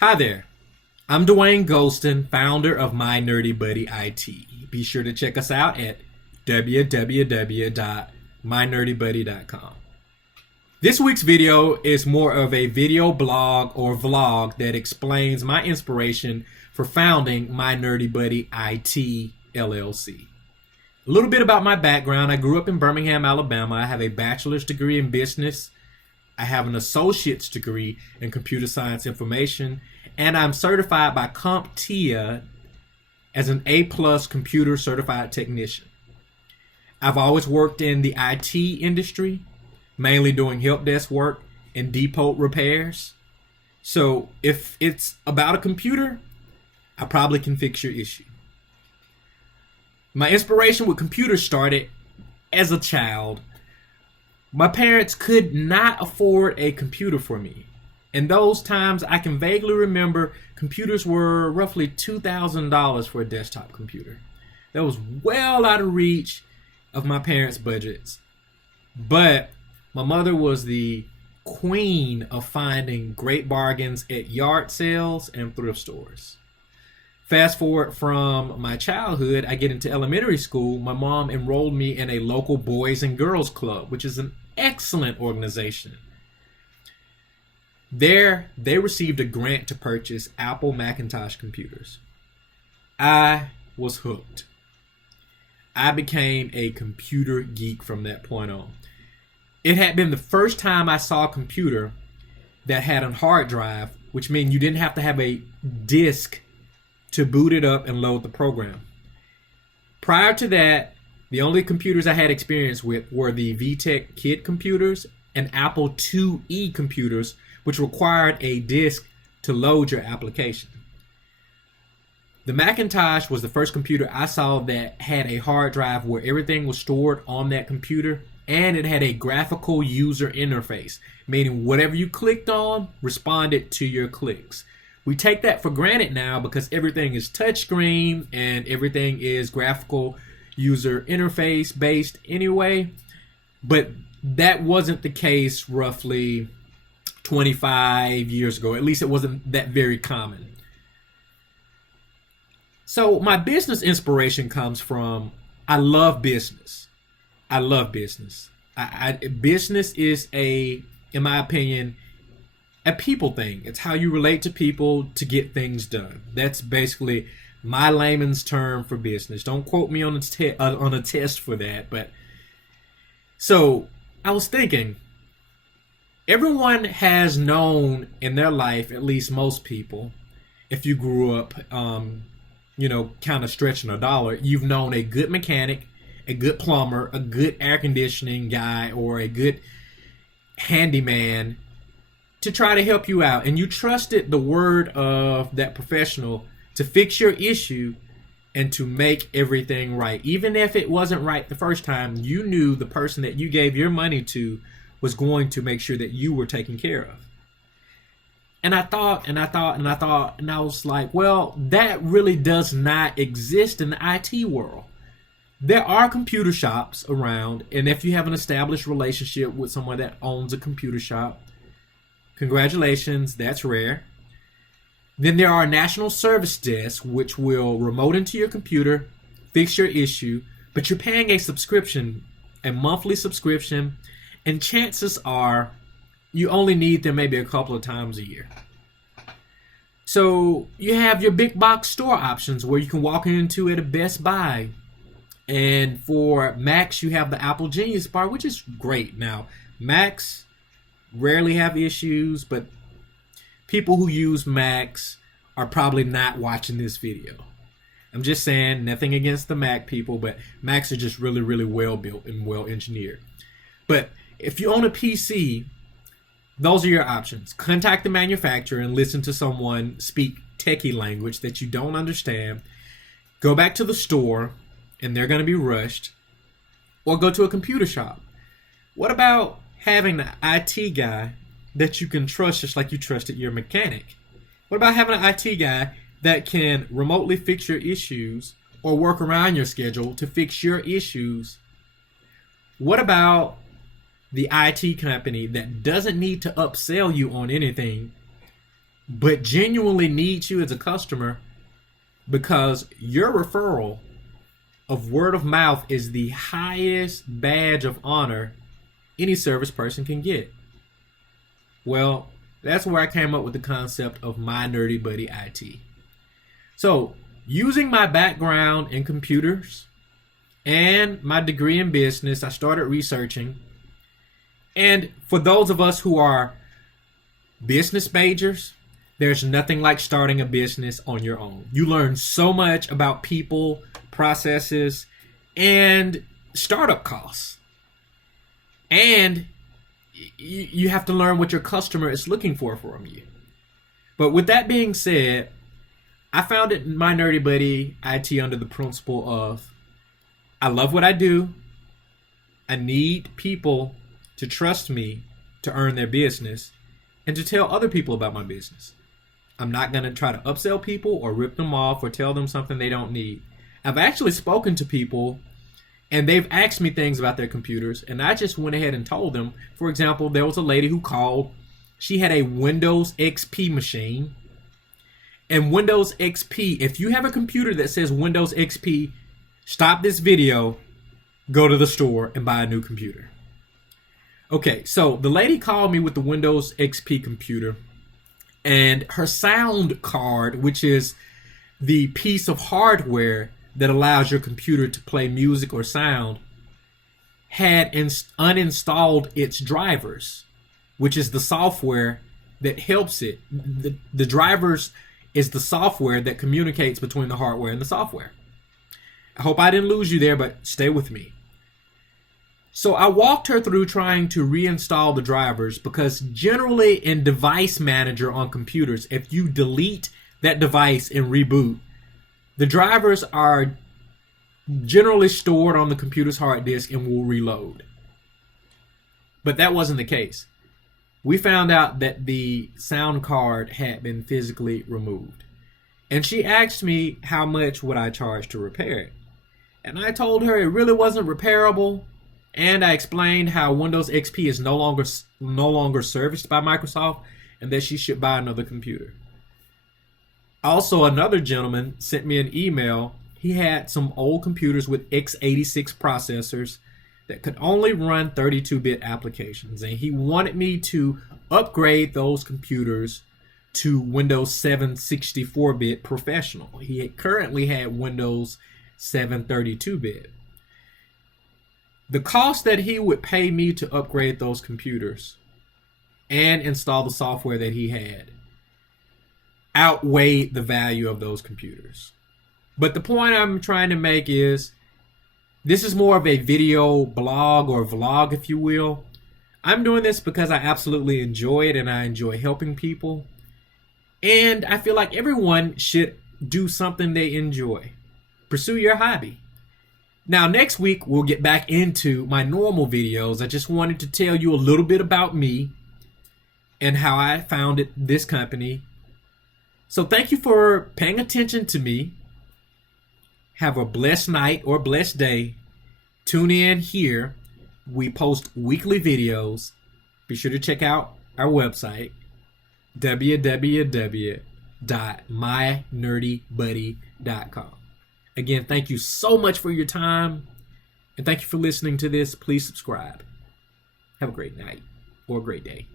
Hi there. I'm Dwayne Golston, founder of My Nerdy Buddy IT. Be sure to check us out at www.mynerdybuddy.com. This week's video is more of a video blog or vlog that explains my inspiration for founding My Nerdy Buddy IT LLC. A little bit about my background. I grew up in Birmingham, Alabama. I have a bachelor's degree in business. I have an associate's degree in computer science information, and I'm certified by CompTIA as an A-plus computer certified technician. I've always worked in the IT industry, mainly doing help desk work and depot repairs. So if it's about a computer, I probably can fix your issue. My inspiration with computers started as a child. My parents could not afford a computer for me. In those times, I can vaguely remember computers were roughly $2,000 for a desktop computer. That was well out of reach of my parents' budgets. But my mother was the queen of finding great bargains at yard sales and thrift stores. Fast forward from my childhood, I get into elementary school. My mom enrolled me in a local boys and girls club, which is an excellent organization. There, they received a grant to purchase Apple Macintosh computers. I was hooked. I became a computer geek from that point on. It had been the first time I saw a computer that had a hard drive, which meant you didn't have to have a disk to boot it up and load the program. Prior to that, the only computers I had experience with were the VTech Kid computers and Apple IIe computers, which required a disk to load your application. The Macintosh was the first computer I saw that had a hard drive where everything was stored on that computer, and it had a graphical user interface, meaning whatever you clicked on responded to your clicks. We take that for granted now because everything is touchscreen and everything is graphical user interface based anyway. But that wasn't the case roughly 25 years ago. At least it wasn't that very common. So my business inspiration comes from, I love business. I love business. Business is in my opinion, a people thing. It's how you relate to people to get things done. That's basically my layman's term for business. Don't quote me on a test for that. But so I was thinking, everyone has known in their life, at least most people, if you grew up, kind of stretching a dollar, you've known a good mechanic, a good plumber, a good air conditioning guy, or a good handyman to try to help you out, and you trusted the word of that professional to fix your issue and to make everything right. Even if it wasn't right the first time, you knew the person that you gave your money to was going to make sure that you were taken care of. And I thought, and I was like, well, that really does not exist in the IT world. There are computer shops around, and if you have an established relationship with someone that owns a computer shop, congratulations, that's rare. Then there are national service desks which will remote into your computer, fix your issue, but you're paying a subscription, a monthly subscription, and chances are you only need them maybe a couple of times a year. So you have your big box store options where you can walk into at a Best Buy. And for Macs, you have the Apple Genius Bar, which is great. Now, Macs rarely have issues, but people who use Macs are probably not watching this video. I'm just saying, nothing against the Mac people, but Macs are just really, really well built and well engineered. But if you own a PC, those are your options. Contact the manufacturer and listen to someone speak techie language that you don't understand. Go back to the store, and they're going to be rushed. Or go to a computer shop. What about having the IT guy that you can trust just like you trusted your mechanic? What about having an IT guy that can remotely fix your issues or work around your schedule to fix your issues? What about the IT company that doesn't need to upsell you on anything, but genuinely needs you as a customer because your referral of word of mouth is the highest badge of honor any service person can get. Well, that's where I came up with the concept of my Nerdy Buddy IT. So, using my background in computers and my degree in business, I started researching. And for those of us who are business majors, there's nothing like starting a business on your own. You learn so much about people, processes, and startup costs. And you have to learn what your customer is looking for from you. But with that being said, I founded my Nerdy Buddy IT under the principle of I love what I do. I need people to trust me to earn their business and to tell other people about my business. I'm not going to try to upsell people or rip them off or tell them something they don't need. I've actually spoken to people and they've asked me things about their computers and I just went ahead and told them. For example, there was a lady who called. She had a Windows XP machine. And Windows XP, if you have a computer that says Windows XP, stop this video, go to the store and buy a new computer. Okay, so the lady called me with the Windows XP computer. And her sound card, which is the piece of hardware that allows your computer to play music or sound, had uninstalled its drivers, which is the software that helps it. The drivers is the software that communicates between the hardware and the software. I hope I didn't lose you there, but stay with me. So I walked her through trying to reinstall the drivers because generally in Device Manager on computers, if you delete that device and reboot, the drivers are generally stored on the computer's hard disk and will reload. But that wasn't the case. We found out that the sound card had been physically removed. And she asked me how much would I charge to repair it. And I told her it really wasn't repairable. And I explained how Windows XP is no longer serviced by Microsoft and that she should buy another computer. Also, another gentleman sent me an email. He had some old computers with x86 processors that could only run 32-bit applications. And he wanted me to upgrade those computers to Windows 7 64-bit Professional. He currently had Windows 7 32-bit. The cost that he would pay me to upgrade those computers and install the software that he had outweighed the value of those computers. But the point I'm trying to make is this is more of a video blog or vlog, if you will. I'm doing this because I absolutely enjoy it and I enjoy helping people. And I feel like everyone should do something they enjoy. Pursue your hobby. Now, next week, we'll get back into my normal videos. I just wanted to tell you a little bit about me and how I founded this company. So thank you for paying attention to me. Have a blessed night or blessed day. Tune in here. We post weekly videos. Be sure to check out our website, www.mynerdybuddy.com. Again, thank you so much for your time, and thank you for listening to this. Please subscribe. Have a great night or a great day.